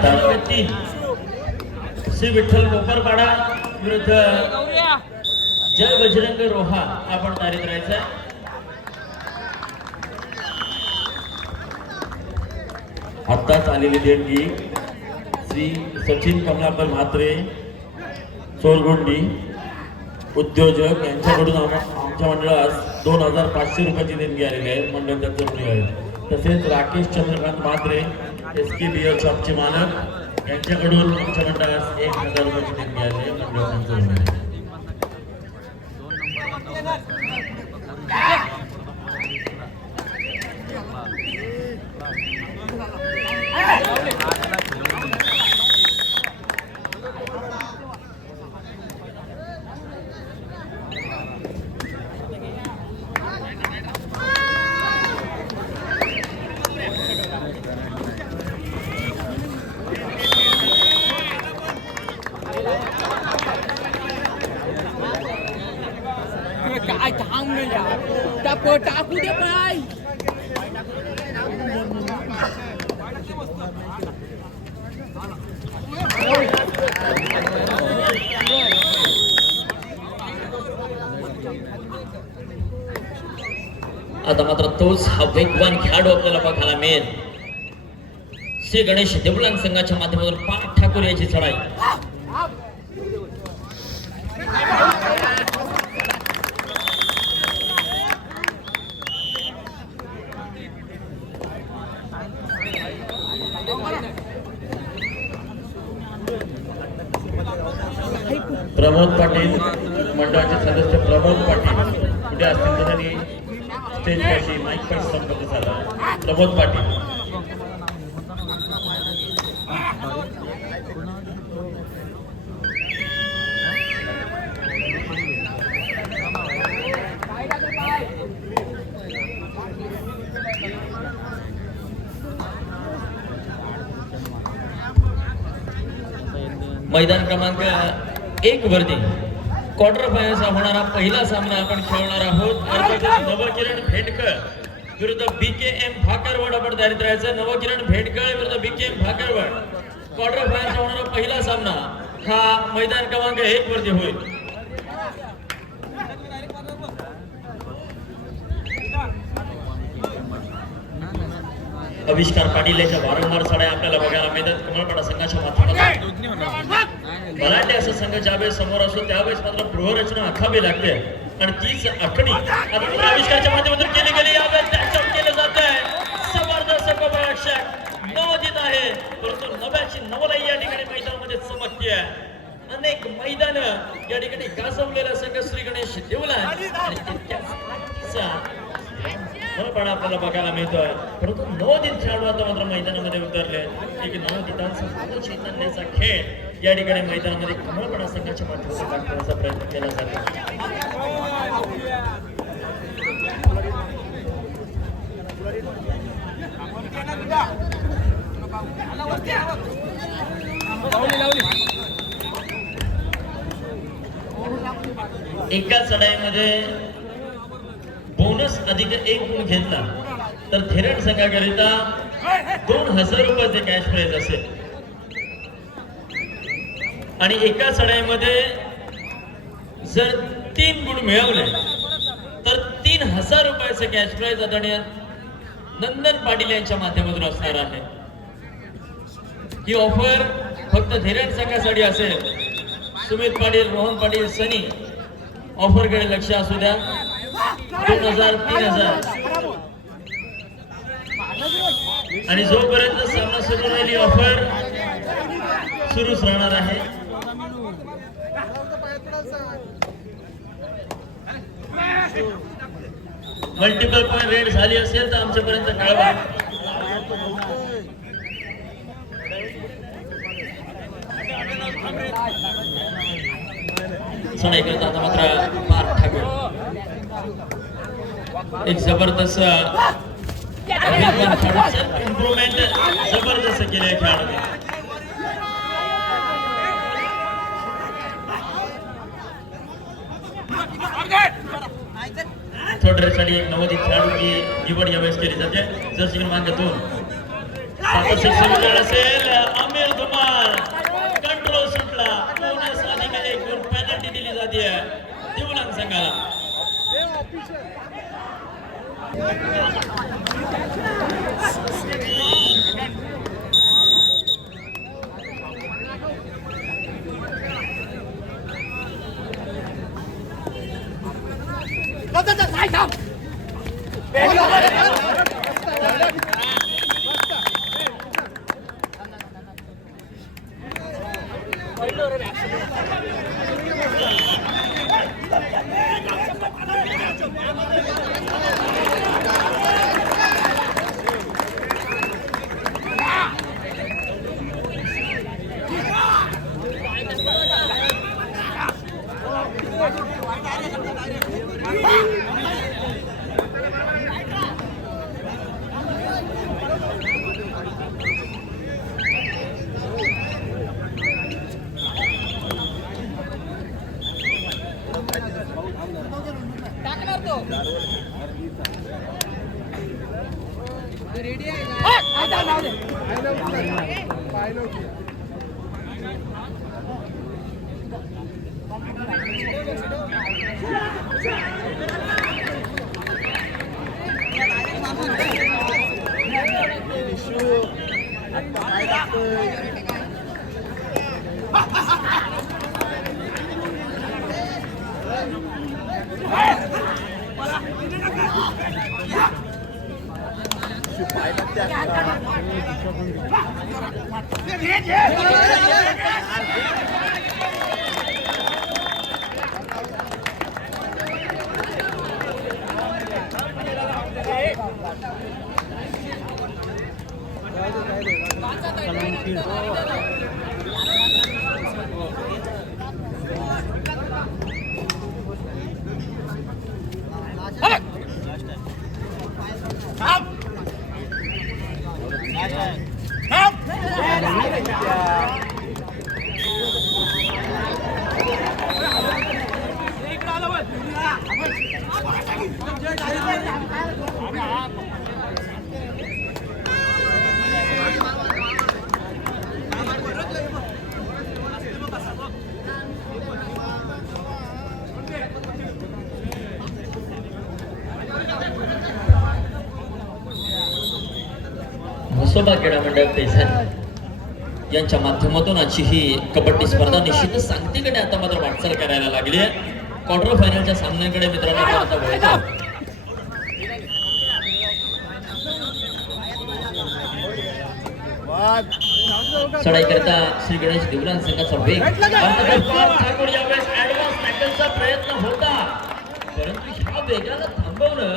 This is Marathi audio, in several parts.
क्रमांक 3 श्री विठ्ठल कोपरपाडा विरुद्ध जय बजरंग रोहा आपण तारीख राहायचा. आत्ताच आलेली देणगी श्री सचिन कमलाकर म्हात्रे चोरगोंडी उद्योजक यांच्याकडून आमच्या मंडळास 2500 रुपयाची देणगी आलेली आहे. मंडळ त्यांचं आहे. तसेच राकेश चंद्रकांत म्हात्रे SK बियर शॉपचे मालक यांच्याकडून आमच्या मंडळास 1000 रुपयाची देणगी आली आहे. मंडळ त्यांचं आहे. काय थांब टाकू दे पाय. आता मात्र तोच हा वेगवान खेळाडू आपल्याला बघायला मिळेल. श्री गणेश देवळांग संघाच्या माध्यमातून पाठ ठाकूर याची चढाई. प्रमोद पाटील मंडळाचे सदस्य प्रमोद पाटील कुठे असतील तर त्यांनी स्टेज पाशी माईक पाशी संपर्क साधा. प्रमोद पाटील मैदान क्रमांक 1 वरती क्वार्टर फायनलचा होणारा पहिला सामना आपण खेळणार आहोत. नवकिरण भेंडकर विरुद्ध BKM भाकरवड आपण तयारीत राहायचं. नवकिरण भेंडकर विरुद्ध BKM भाकरवड क्वार्टर फायनलचा होणारा पहिला सामना हा मैदान क्रमांक 1 वरती होईल. आविष्कार पाटील याच्या वारंवार चढाई आपल्याला बघायला मिळतात. कमळपाडा संघाच्या माध्यमातून मराठी असं संघ ज्यावेळेस समोर असतो त्यावेळेस मात्र गृहरचना आखावी लागते आणि तीच आखणी आता आविष्कारच्या माध्यमातून केली गेली. यावेळेस टॅचअप केलं जात आहे. जबरदस्त गोलरक्षक नवोदित आहे परंतु नव्याची नवलाई या ठिकाणी मैदानामध्ये चमकते. अनेक मैदान या ठिकाणी गाजवलेला संघ श्री गणेश देवळांग आणि कमळपाडा आपल्याला बघायला मिळतोय. परंतु नवोदित खेळाडू आता मात्र मैदानामध्ये उतरले. एक नवोदितांचा चैतन्याचा खेळ या ठिकाणी मैदानामध्ये कमळपाडा संघाच्या माध्यमातून दाखवण्याचा प्रयत्न केला जातो. एका चढाईमध्ये बोनस अधिक 1 गुण घेतला तर थेरड संघाकरिता 2000 रुपयाचे कॅश प्राइज असेल आणि एका चढाईमध्ये जर 3 गुण मिळवले तर 3000 रुपयाचे कॅश प्राइज आदरणीय नंदन पाटील यांच्या माध्यमातून असणार आहे. ही ऑफर फक्त थेरड संघासाठी असेल. सुमित पाटील, मोहन पाटील, सनी ऑफरकडे लक्ष असू द्या. 2000 3000 आणि जोपर्यंत सामना सुरू राहिली ऑफर सुरूच राहणार आहे. मल्टिपल पॉइंट रेड झाली असेल तर आमच्यापर्यंत कळवा. चढाई करता आता मात्र पार्थ ठाकूर एक जबरदस्त इम्प्रूव्हमेंट जबरदस्त केले खेळाडू. थोड्यासाठी एक नवोदित खेळाडूची निवड यावेळेस केली जाते. जर क्रमांक 2 असेल आमिर संघाला. टाकणार तो रेडी आहे. म्हसोबा क्रीडा मंडळ पेझन यांच्या माध्यमातून आजची ही कबड्डी स्पर्धा निश्चितच सांगतेकडे आता मात्र वाटचाल करायला लागली आहे. क्वार्टर फायनलच्या सामन्याकडे मित्रांनो आता वळतो. चढाई करता श्री गणेश देवरान संघाचा वेग ठाकूर यावेळेस ऍडव्हान्स टॅकलचा प्रयत्न होता, परंतु ह्या वेगाला थांबवणं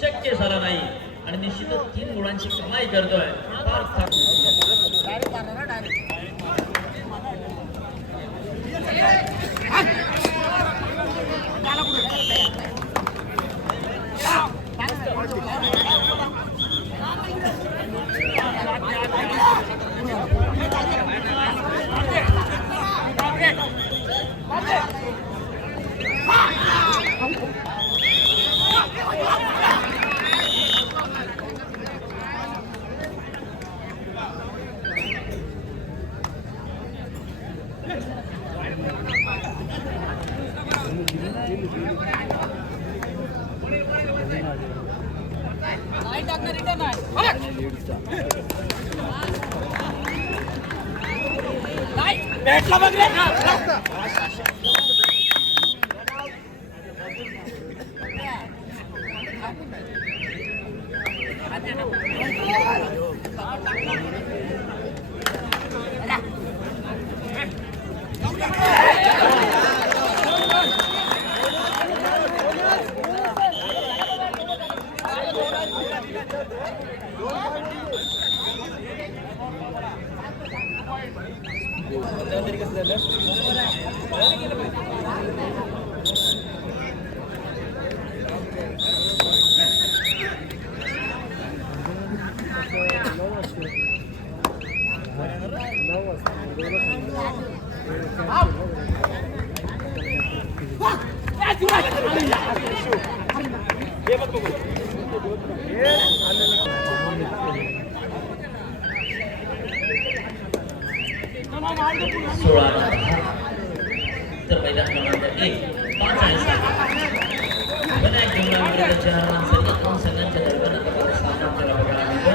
शक्य झालं नाही आणि निश्चितच 3 गुणांची कमाई करतोय पार्थ भेटला बघ रे. तर मैदान क्रमांक 1 5 आणि 7 विनायक डोंगरा विरुद्ध 4 माणसं या दोन संघांच्या दरम्यान आता सामना आपल्याला बघायला मिळतो.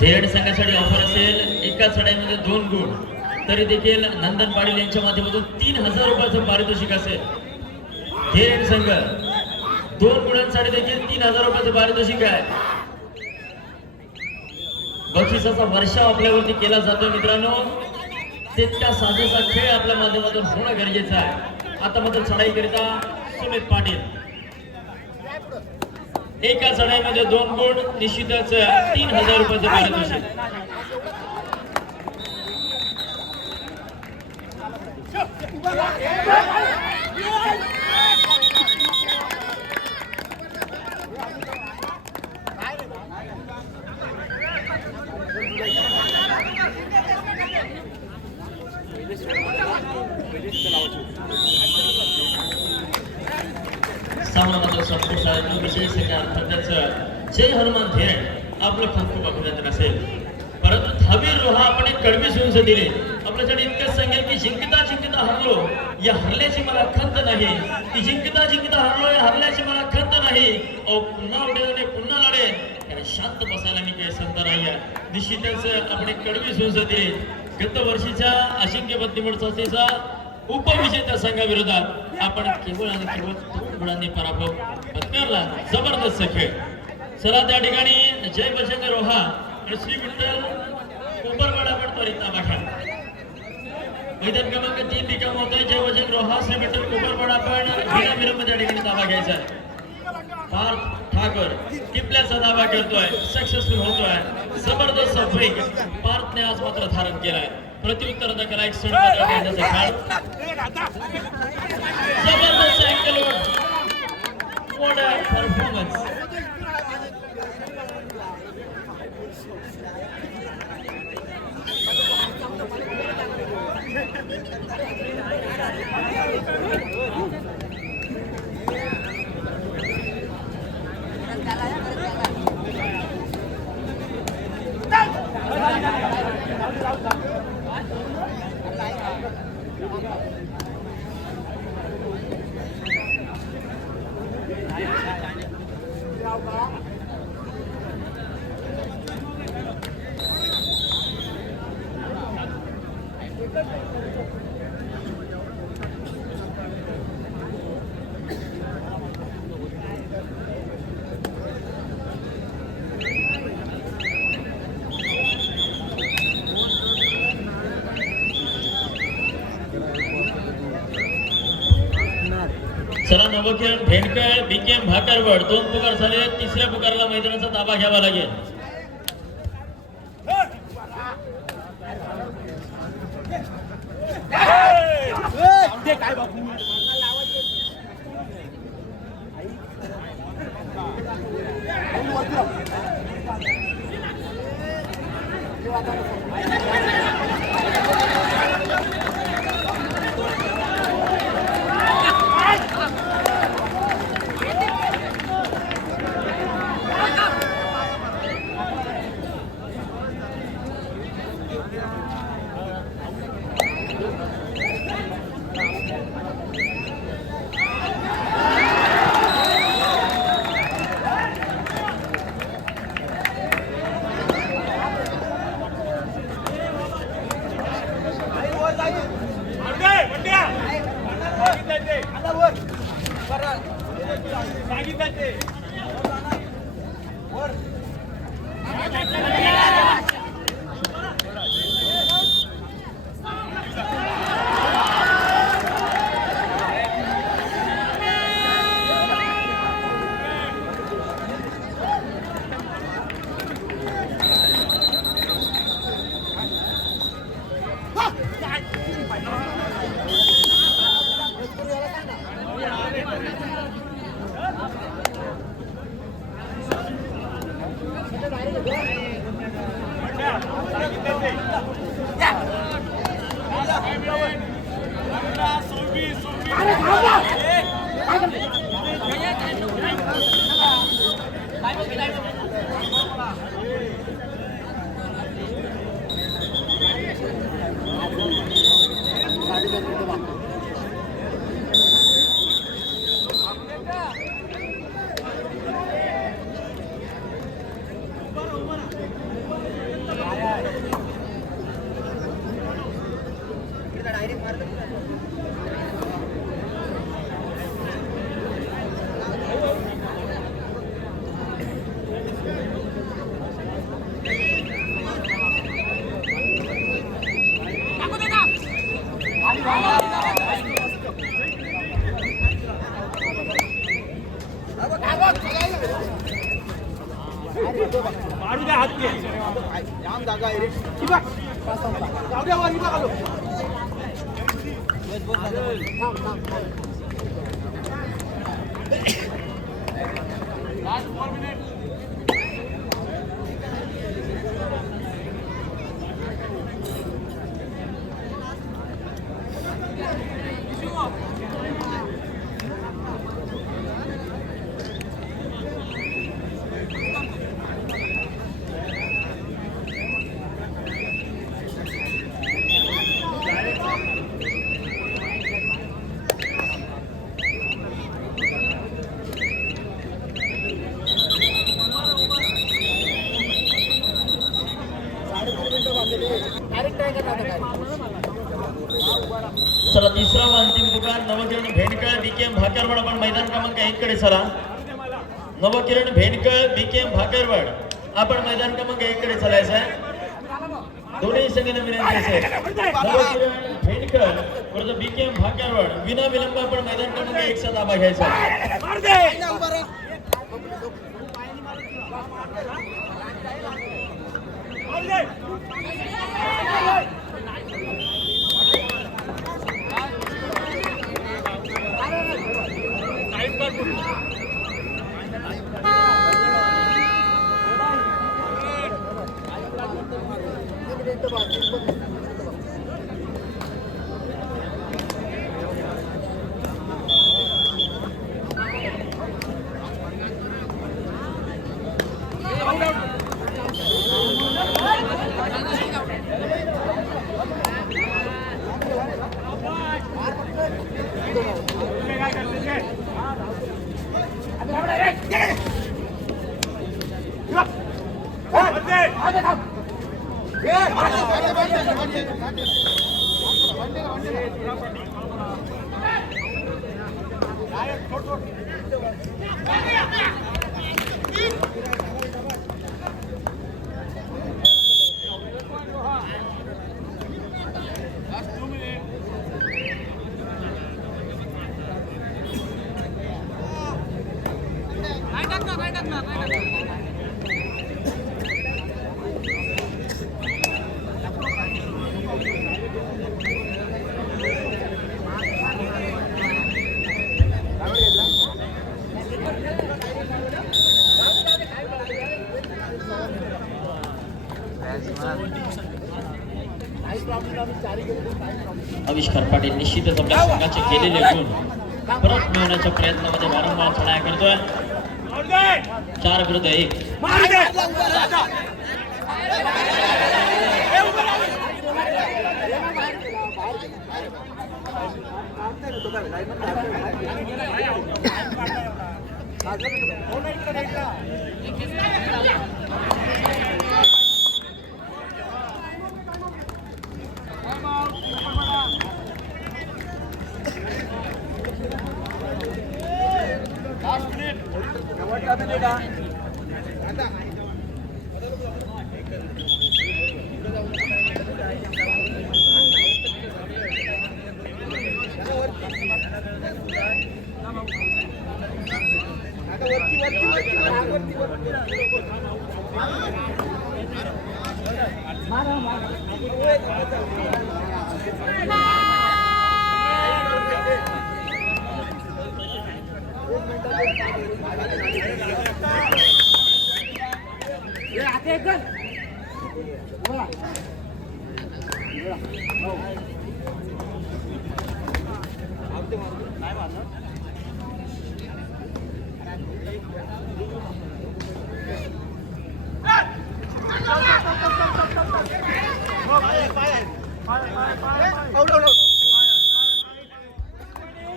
धेरड संघासाठी ऑफर असेल एका चढाईमध्ये 2 गुण तरी देखील नंदन पाटील यांच्या माध्यमातून 3000 रुपयाचं पारितोषिक असेल. धेरड संघ 2 गुणांसाठी देखील 3000 रुपयाचं पारितोषिक आहे. बक्षिसाचा वर्षाव आपल्यावरती केला जातो मित्रांनो. तितका साजेसा खेळ आपल्या माध्यमातून होणं गरजेचं आहे. आता मात्र चढाई करिता सुमित पाटील एका चढाईमध्ये 2 गुण निश्चितच 3000 रुपयाचं पारितोषिक. सामना संपुष्टात विशेष अर्थातच जय हनुमान धेरड आपलं खूप खूप अभिनंदन असेल. परंतु धावीर रोहा आपण एक कडवी सुंस दिले. आपल्यासाठी इतकंच सांगेल की जिंकता जिंकता हरलो या हरल्याची मला खंत नाही. की जिंकता जिंकता हरलो या हरल्याची मला खंत नाही. पुन्हा उडे पुन्हा लढे कारण शांत बसायला मी काही संत नाही. निश्चितच आपण एक कडवी सुंस दिली. गत वर्षीच्या अजिंक्य बत्तीमोड संस्थेचा उपविजेत्या संघाविरोधात आपण केवळ आणि केवळ 2 गुणांनी पराभव पत्करला. जबरदस्त खेळ. चला त्या ठिकाणी जय बजरंग रोहा आणि श्री विठ्ठल कोपरवाड आपण त्वरित ताबा घ्या. मैदान क्रमांक 3 रिकाम होतोय. जय बजरंग रोहा श्री विठ्ठल कोपरवाड आपण बिना विलंब त्या ठिकाणी ताबा घ्यायचा आहे. पार्थ ठाकर टिपल्याचा दावा करतोय. सक्सेसफुल होतोय. जबरदस्त ब्रेक पार्थने आज मात्र धारण केलाय. प्रत्युत्तर दखल एक जबरदस्त अँगल व्हाट अ परफॉर्मन्स. चला नवकिरण भेंडकर बीकेएम भाकरवड 2 पुकार झाले. 3ऱ्या पुकाराला मैदानाचा ताबा घ्यावा लागेल. काय बाबू मारू द्या हात घे जाम जागा आहे रे ही बघ जाऊ द्या वर ही बघ आलो लास्ट 4 मिनिट चला तिसरा व अंतिम पुकार नवकिरण भेंडकळ बीकेएम भाकरवड आपण मैदान क्रमांक 1 कडे चला. नवकिरण भेंडकळ बीकेएम भाकरवड आपण मैदान क्रमांक 1 कडे चालायचं आहे. दोन्ही संघांना विनंती असेल नवकिरण भेंडकळ विरुद्ध बीकेएम भाकरवड विना विलंब आपण मैदान क्रमांक 1 चा ताबा घ्यायचा. आविष्कार पाटील निश्चितच आपल्या संघाचे केलेले गुण परत मिळवण्याच्या प्रयत्नामध्ये वारंवार चढाया करतोय. 4 विरुद्ध 1. लास्ट मिनिट आता वरती वरती वरती वरती वरती नाही मारणार